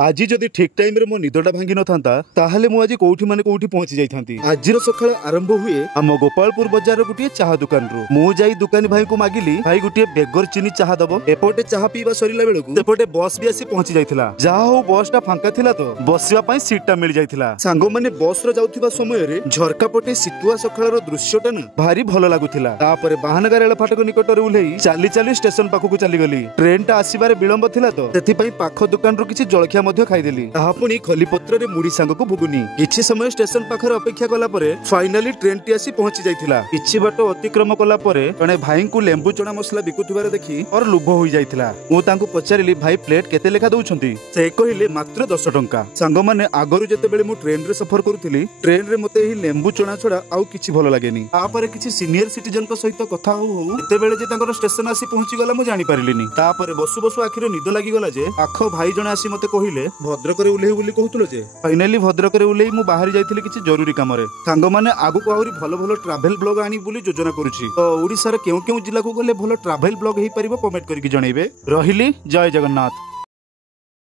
आज जदि ठीक टाइम रे मो निदटा भांगी न थांता ताहले मु आज कोठी माने कोठी पहुंची जाई थांती। आजिर सकाळ आरंभ हुए आम गोपालपुर बजार गुटिए चाहा दुकान रु। मु जाई दुकानी भाई को मागिली, भाई गुटिए बेगर चीनी चाहा दबो। एपोटे चाहा पीवा सरीला बेलकु सेपोटे बस भी आसी पहुंची जाइथिला। जाहा हो बस टा फांका थिला तो बसिवा पई सीट टा मिल जाइथिला। सांगो माने बस रो जाउथिबा समय रे झरका पटे सितुआ सकाळ रो दृश्यटा न भारी भलो लागुथिला। तापरे बाहनगा रेल फाटक निकट रे उलेई चाली चाली स्टेशन पाखकु चली गली। ट्रेन टा आसीबारे विलंब थिला तो सेथि पई पाखो दुकान रो किछि जळखिया मध्य खाइदेली। ताहा पुनी खलीपत्र रे मुड़ी सांग को भुगुनी। किछि समय स्टेशन पाखर अपेक्षा कला परे फाइनली ट्रेन टी आसी पहुंची जाइथिला। किछि बाटो अतिक्रम कला परे जणे भाई को लेंबू चना मसला बिकुथिबार देखि और लुभ होई जाइथिला। मु तांको पचारिली, भाई प्लेट केते लेखा दउछंती? से कहिले मात्र 10 टंका। सांग माने आगरु जते बेले मु ट्रेन रे सफर करूथिली, ट्रेन रे मते ही लेंबू चना छडा आउ किछि भलो लागेनी। आ परे किछि सीनियर सिटीजन को सहित कथा हो एते बेले जे तांकर स्टेशन आसी पहुंची गला मु जानि पारिलिनी। ता परे बसु बसु आखिरे निद लागि गला जे आखो भाई जणे आसी मते कहिले भद्रक रे उलेहि बोली कहउतलो जे फाइनली भद्रक रे उलेहि मु बाहर जाइथिली किछि जरूरी काम रे। सांग माने आगु को आउरी भलो भलो ट्रैवल ब्लॉग आनी बोली योजना करूछि। तो ओडिसा रे केउ केउ जिल्ला को गले भलो ट्रैवल ब्लॉग हेई परिबो कमेंट करिकि जणैबे। रहिली, जय जगन्नाथ।